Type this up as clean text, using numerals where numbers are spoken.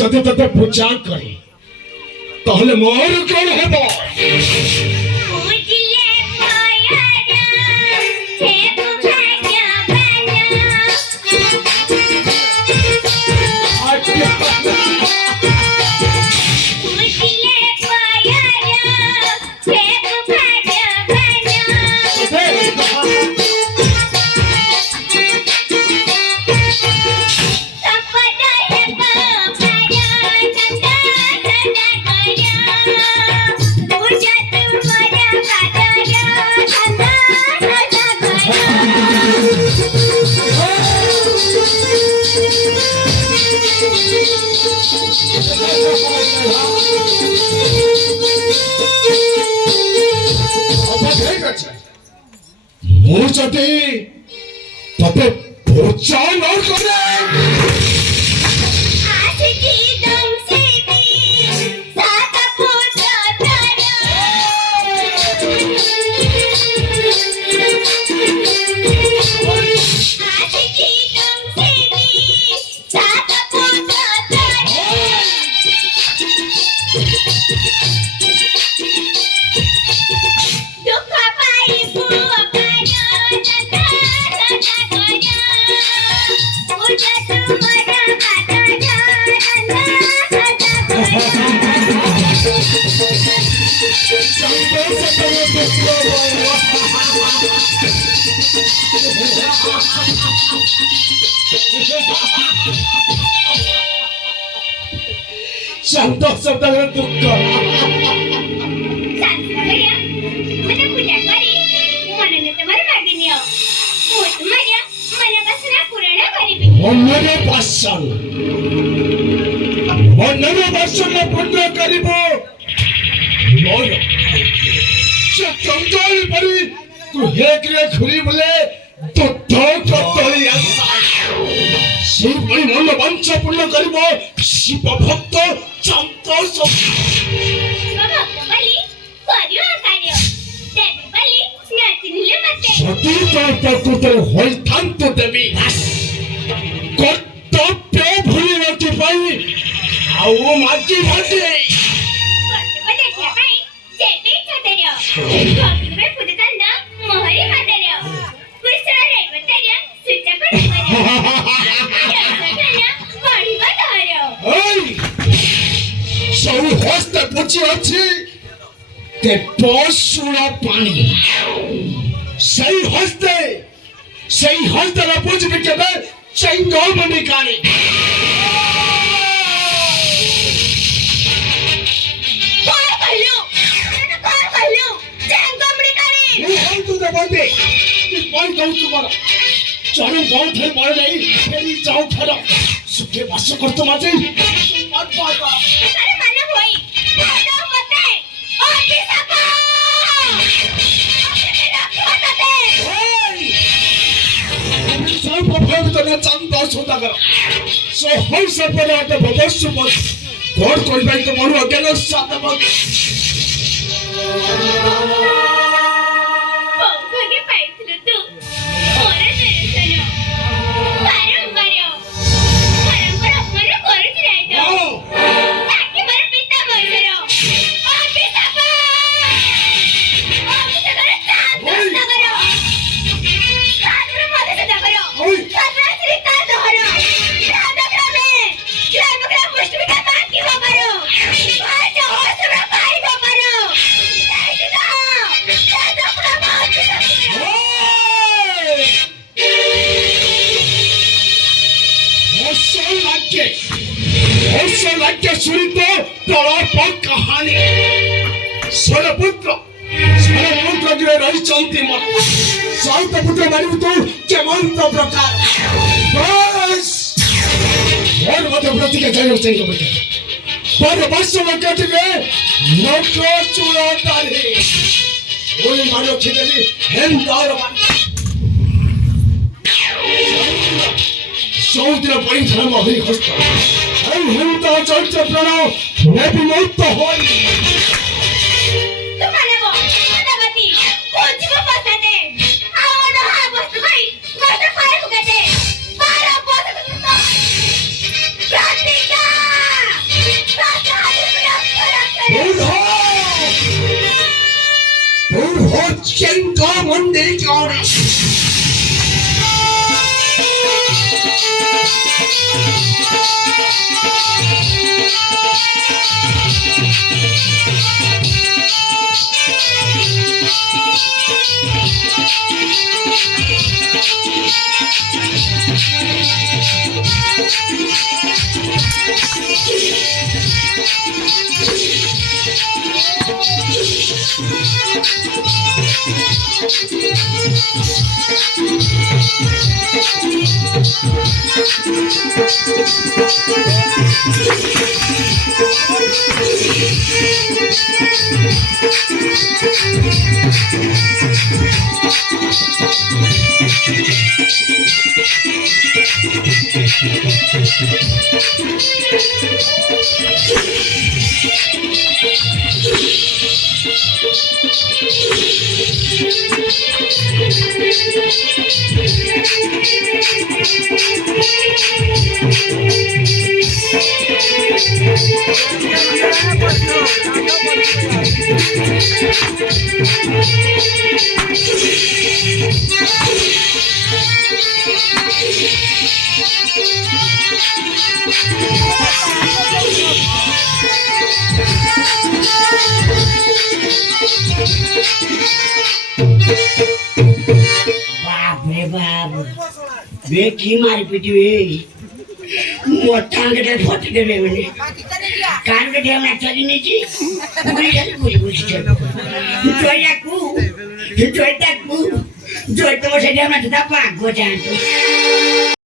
যদি তোতে পূজা করি তাহলে মোর কোন হব যদি তবে পূজা না করে शब्द शब्द दुःख मनरे पासन पूर्ण करिब मोर से कंगाल परी तू हेकरे घुरी बोले तो कतली आशा से परी मन वांछा पूर्ण करिब शिव भक्त चंत सब भक्त बलि करियो कार्य देव बलि नचिले मते सती तो प्रकृतर होइथांत देवी कर्तव्य भूली रति पाई आउ माटी माटी कर्तव्य देखिया पाई जेबे छतरियो भक्तिमे पुदतंद मोहरी मातरियो कृष्ण रे बतरियो सुचप परियो बड़ी बतरियो ओय सब हस्त पुछि अछि ते पशुरा पानी सही हस्ते ला पुछि बिकेबे चंगल बनी कानी कौन कहलो चंगल बनी कानी ये हम तू बोलते कि कोई कहू तुम्हारा चरण बहुत है मर नहीं फेरी जाओ फेरो सुखे वास करतो माजे मत पापा अरे माने होई भाडो मते ओ बिसापा भगवतने चंद सुदागर सो हर सर्पनाथ भवस्व बस घोर कोई भाई तो मरु अज्ञान सातम भाग्य पाइथिलु तू ओरे दर्शन बारंबार अपमान करथि राय तो ताकि मर पिता मररो ओ पितापा ओ पिता करे चांद नगरो साधुर मदद नगरो कहानी सरपुत्र गिरे रही चलती मत साउथ पुत्र मारिबु तो केमन तो प्रकार बस और मत प्रतिज्ञा चाहिए चाहिए बेटा पर बस में कटगे नौको चूड़ा तारे ओली मारो खिदली हेंदार मान सौद्र पई धर्म होई हस्त हम हेंदा चर्च प्रणो नेबी मौत होई तुम्हारे वो मदगति कोचिबो पसते आओ न हा वस्तु भाई मत फाय हुगते 12 प्रतिज्ञा মরে কি মারি পিটিবে মোটাঙ্গটা ফটো দেবে মানে কান কেটে আমরা চলে নিয়েছি জয় ডাকবো জয় তোমার সাথে আমরা পাক গোটা